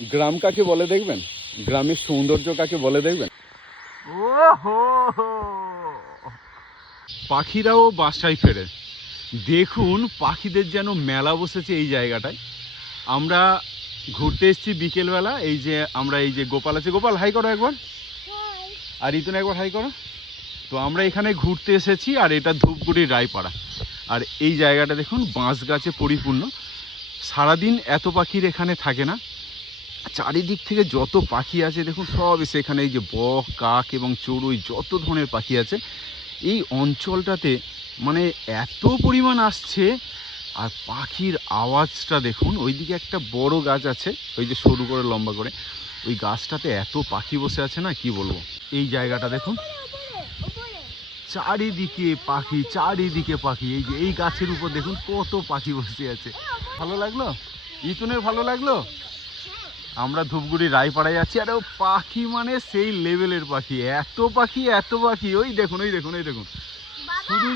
গ্রাম কাকে বলে দেখবেন, গ্রামের সৌন্দর্য কাকে বলে দেখবেন। ওহো, পাখিরাও বাসায় ফেরে। দেখুন পাখিদের যেন মেলা বসেছে এই জায়গাটায়। আমরা ঘুরতে এসেছি বিকেলবেলা। এই যে আমরা এই যে গোপাল আছে, গোপাল হাই করো একবার, আর রিতুন একবার হাই করো। তো আমরা এখানে ঘুরতে এসেছি, আর এটা ধূপগুড়ির রায়পাড়া। আর এই জায়গাটা দেখুন বাঁশ গাছে পরিপূর্ণ। সারাদিন এত পাখির এখানে থাকে না, চারিদিক থেকে যত পাখি আছে দেখুন সব এসে এখানে, এই যে বক, কাক এবং চড়ুই, যত ধরনের পাখি আছে এই অঞ্চলটাতে মানে এত পরিমাণ আসছে। আর পাখির আওয়াজটা দেখুন, ওইদিকে একটা বড় গাছ আছে, ওই যে সরু করে লম্বা করে, ওই গাছটাতে এত পাখি বসে আছে না, কি বলবো। এই জায়গাটা দেখুন, চারিদিকে পাখি, চারিদিকে পাখি। এই যে এই গাছের উপর দেখুন কত পাখি বসে আছে। ভালো লাগলো ইতুনের, ভালো লাগলো। আমরা ধূপগুড়ি রায়পাড়ায় আছি, আর পাখি মানে সেই লেভেলের পাখি, এত পাখি এত পাখি। ওই দেখুন, ওই দেখুন, ওই দেখুন শুধু